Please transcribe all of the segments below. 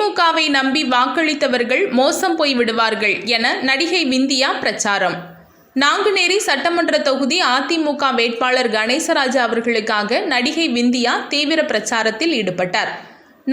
திமுகவை நம்பி வாக்களித்தவர்கள் மோசம் போய் விடுவார்கள் என நடிகை விந்தியா பிரச்சாரம். நாங்குநேரி சட்டமன்ற தொகுதி அதிமுக வேட்பாளர் கணேசராஜா அவர்களுக்காக நடிகை விந்தியா தீவிர பிரச்சாரத்தில் ஈடுபட்டார்.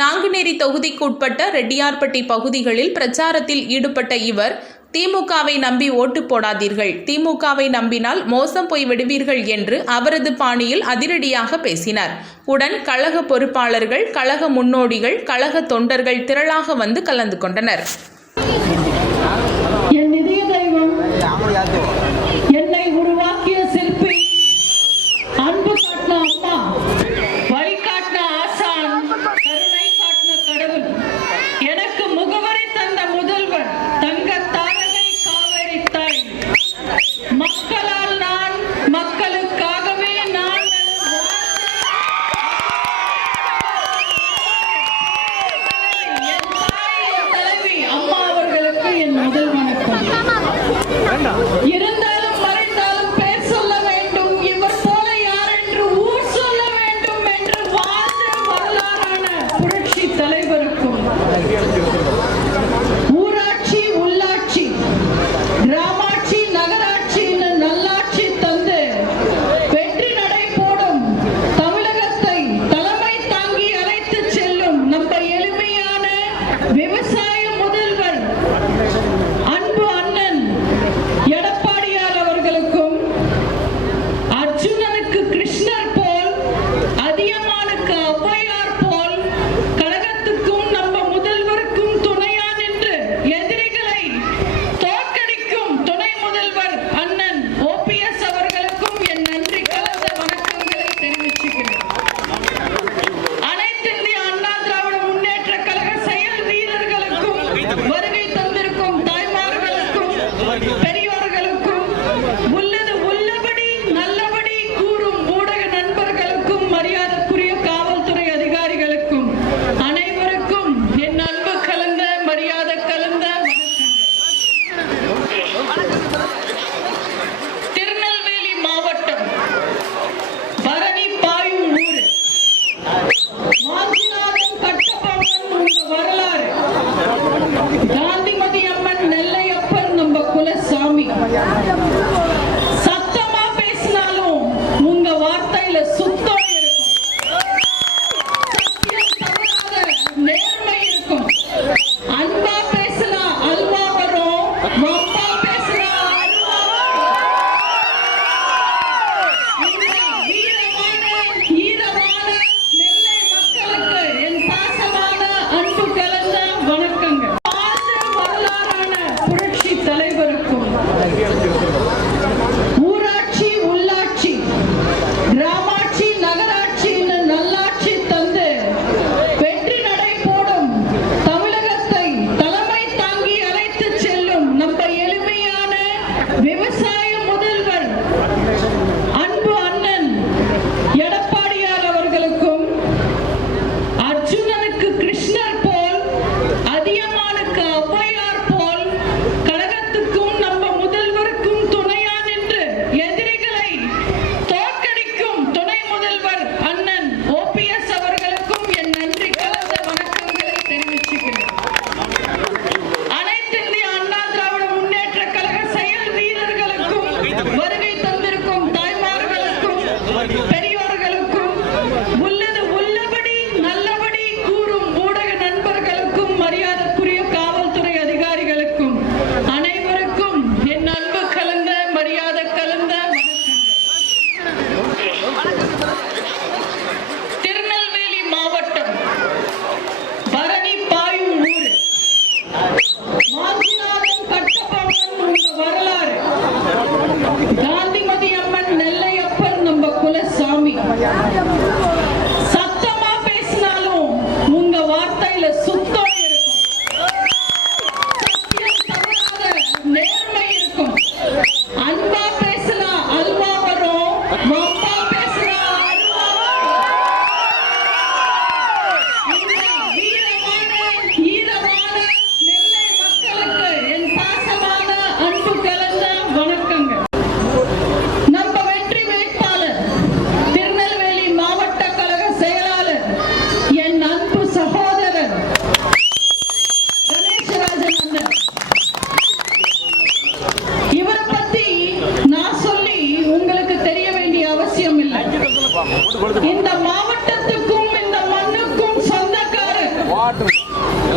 நாங்குநேரி தொகுதிக்கு உட்பட்ட ரெட்டியார்பட்டி பகுதிகளில் பிரச்சாரத்தில் ஈடுபட்ட இவர், திமுகவை நம்பி ஓட்டு போடாதீர்கள், திமுகவை நம்பினால் மோசம் போய் விடுவீர்கள் என்று அவரது பாணியில் அதிரடியாக பேசினார். உடன் கழக பொறுப்பாளர்கள், கழக முன்னோடிகள், கழக தொண்டர்கள் திரளாக வந்து கலந்து கொண்டனர். என்னை உருவாக்கிய சிற்பி, அன்பு காட்டின அம்மா, வழி காட்டின ஆசான், கருணை காட்டின கடவுள், எனக்கு முகவரி தந்த முதல்வர், தங்க தாரகை காவேரி தாய், மக்களால் நான், மக்களுக்காகவே நான், என் தாய், என் தலைவி அம்மா அவர்களுக்கு என் முதல் வணக்கம். இருந்தாலும் மறைந்தாலும் பேர் சொல்ல வேண்டும், இவர் போல யார் என்று ஊர் சொல்ல வேண்டும் என்று வாழ்ந்த வரலாறான புரட்சி தலைவருக்கும், ஊராட்சி, உள்ளாட்சி, கிராமாட்சி, நகராட்சி என நல்லாட்சி தந்து வெற்றி நடை போடும் தமிழகத்தை தலைமை தாங்கி அழைத்து செல்லும் நம்ம எளிமையான விவசாய முதல்வர் அன்பு அண்ணன் எடப்பாடியார் அவர்களுக்கும், அர்ஜுனனுக்கு கிருஷ்ணர் போல், அதியமானுக்கு ஔவையார் போல், கழகத்துக்கும் நம்ம முதல்வருக்கும்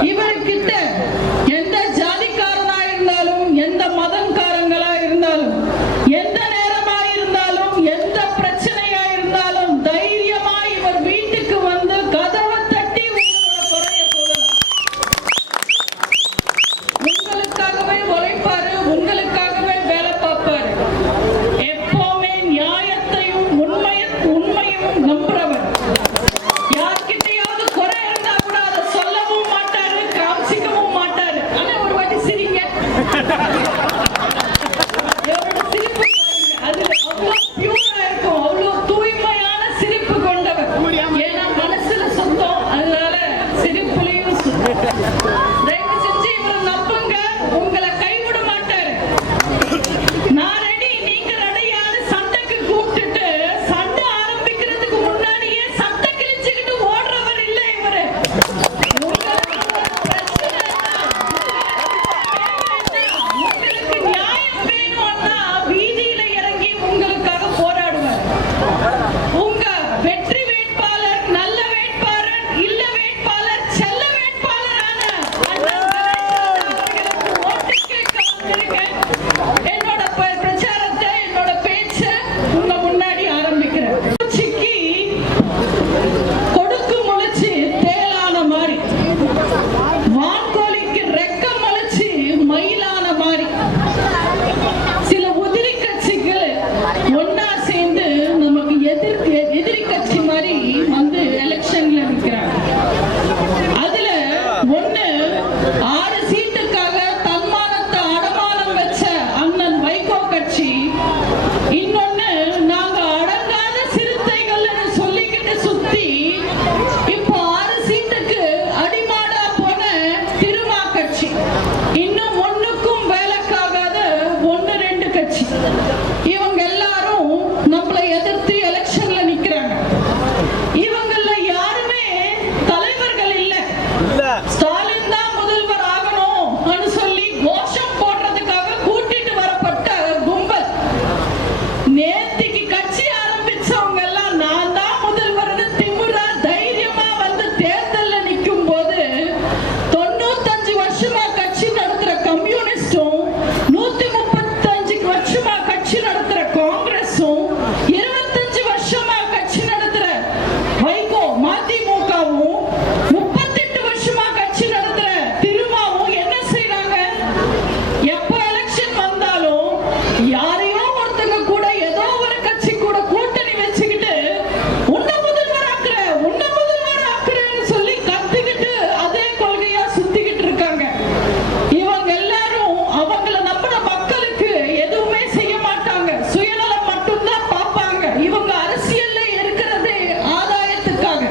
இவர்கிட்ட எந்த ஜாதிக்காரனா இருந்தாலும், எந்த மதம்காரங்களா இருந்தாலும், எந்த நேரமா இருந்தாலும், எந்த பிரச்சனையா இருந்தாலும் தைரியமா இவர் வீட்டுக்கு வந்து கதவை தட்டி உங்களோட குறைய சொல்லலாம். உங்களுக்காகவே உழைப்பாரு, உங்களுக்காகவே வேலை பார்ப்பாரு. எப்பவுமே நியாயத்தையும் உண்மையும் நம்புறவர். யார்கிட்டயாவது குறை இருந்தா கூட அதை சொல்லவும் மாட்டாரு, காமிச்சிக்கவும் மாட்டாரு. ஆனா ஒரு வாட்டி சிரிங்க. இவரோட சிரிப்பு பாருங்க, அது அவ்வளவு பியூரா இருக்கும், அவ்வளவு தூய்மையான சிரிப்பு கொண்டவர். ஏன்னா மனசுல சுத்தம், அதனால சிரிப்புலயும் சுத்தம். தயவு செஞ்சு இவரை நம்புங்க, உங்களை கைவிட மாட்டாரு. நான் ரெடி, நீங்க ரெடியான்னு சண்டைக்கு கூப்பிட்டுட்டு சண்டை ஆரம்பிக்கிறதுக்கு முன்னாடியே சட்டை கிழிச்சுக்கிட்டு ஓடுறவர் இல்ல இவரு. உங்களுக்கு நியாயம் வேணும்னா வீதியில இறங்கி உங்களுக்காக போராடுவார். உங்க வெற்றி வேட்பாளர், நல்ல வேட்பாளர், இல்ல வேட்பாளர், செல்ல வேட்பாளரான அண்ணன் கணேசராஜ் அவர்களுக்கு ஓட்டு கேட்க வந்திருக்கேன். என்னோட பிரச்சாரத்தை, என்னோட பேச்சை உங்க முன்னாடி ஆரம்பிக்கிறேன். பூச்சிக்கு கொடுக்கு முளைச்சு தேளான மாதிரி, வான்கோழிக்கு ரெக்க முளைச்சு மயிலான மாதிரி, சில உதிரி கட்சிகள் ஒன்னா சேர்ந்து நமக்கு எதிரி கட்சி மாதிரி வந்து எலெக்ஷன்ல நிக்கிறாங்க. அதுல ஒண்ணு 6 சீட்டுக்காக தன்மானத்தை அடமானம் வச்ச அண்ணன் வைகோ கட்சி, இன்னொன்னு நாங்க அடங்காத சிறுத்தைகள்னு சொல்லிக்கிட்டு சுத்தி இப்போ 6 சீட்டுக்கு அடிமாடா போன திருமா கட்சி, இன்னும் ஒண்ணுக்கும் வேலைக்காகாத 1-2 கட்சி. இவங்க எல்லாரும் நம்மளை எதிர்த்து எலெக்ஷன்ல நிக்கிறாங்க. இவங்கள யாருமே தலைவர்கள் இல்ல. ஸ்டாலின் தான் முதல்வர் ஆகணும் சொல்லி கோஷம் போடுறதுக்காக கூட்டிட்டு வரப்பட்ட கும்பல். நேத்திக்கு கட்சி ஆரம்பிச்சவங்க எல்லாம் நான் தான் முதல்வர்னு திமிரா தைரியமா வந்து தேர்தல்ல நிக்கும் போது 95 வருஷமா கட்சி நடத்துற கம்யூனிஸ்டும், 135 வருஷமா கட்சி நடத்துற காங்கிரஸும், 25 வருஷமா கட்சி நடத்துற வைகோ மதிமுகவும், 38 வருஷமா கட்சி நடத்துற திருமாவும் என்ன செய்றாங்க? எப்ப எலெக்ஷன் வந்தாலும் யாரையோ ஒருத்தங்க கூட ஏதோ ஒரு கட்சி கூட கூட்டணி வச்சுக்கிட்டு உன்ன முதல்வர் ஆக்குறேன்னு சொல்லி கத்திக்கிட்டு அதே கொள்கையா சுத்திக்கிட்டு இருக்காங்க. இவங்க எல்லாரும் அவங்கள நம்பின மக்களுக்கு எதுவுமே செய்ய மாட்டாங்க, சுயநலம் மட்டும்தான் பார்ப்பாங்க. இவங்க அரசியல்ல இருக்கிறதே ஆதாயத்துக்காக.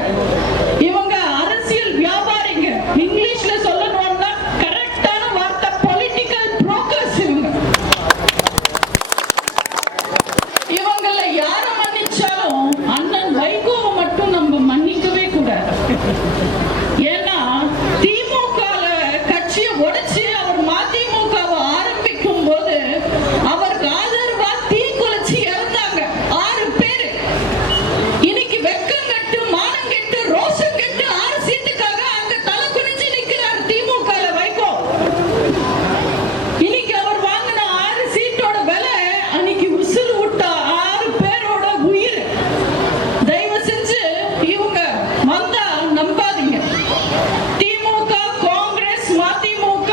இவங்க அரசியல் வியாபாரிங்க. இங்கிலீஷ்ல சொல்லணும்னா கரெக்டான வார்த்தை பொலிட்டிக்கல் புரோக்கர்ஸ். இவங்கள யார மன்னிச்சாலும் அண்ணன் வைகோவை மட்டும் நம்ம மன்னிக்கவே கூடாது. ஏன்னா திமுகல கட்சியை உடைச்சு அவர் மதிமுகவை ஆரம்பிக்கும் போது அவருக்கு ஆதரவா தீக்குளிச்சு இறந்தாங்க 6 பேரு. இன்னைக்கு வெக்கம் கட்டு, மானம் கெட்டு, ரோஷம் கெட்டு 6 சீட்டுக்காக அங்க தலை குனிஞ்சு நிக்கிறார் திமுகல வைகோ. இன்னைக்கு அவர் வாங்கின 6 சீட்டோட விலை அன்னைக்கு உசுறு விட்ட 6 பேரோட உயிர். தயவு செஞ்சு இவங்க வந்தா நம்பாதீங்க. திமுக, காங்கிரஸ், மதிமுக,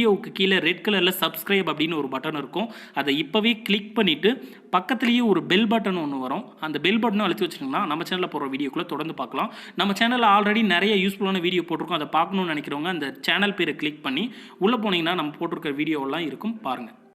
வீடியோவுக்கு கீழே ரெட் கலரில் சப்ஸ்கிரைப் அப்படின்னு ஒரு பட்டன் இருக்கும். அதை இப்போவே கிளிக் பண்ணிவிட்டு பக்கத்துலேயே ஒரு பெல் பட்டன் ஒன்று வரும். அந்த பெல் பட்டனும் அழுத்தி வச்சிட்டிங்கன்னா நம்ம சேனலில் போகிற வீடியோக்குள்ளே தொடர்ந்து பார்க்கலாம். நம்ம சேனலில் ஆல்ரெடி நிறைய யூஸ்ஃபுல்லான வீடியோ போட்டிருக்கோம். அதை பார்க்கணும்னு நினைக்கிறவங்க அந்த சேனல் பேரை கிளிக் பண்ணி உள்ளே போனீங்கன்னா நம்ம போட்டிருக்கிற வீடியோவெல்லாம் இருக்கும், பாருங்கள்.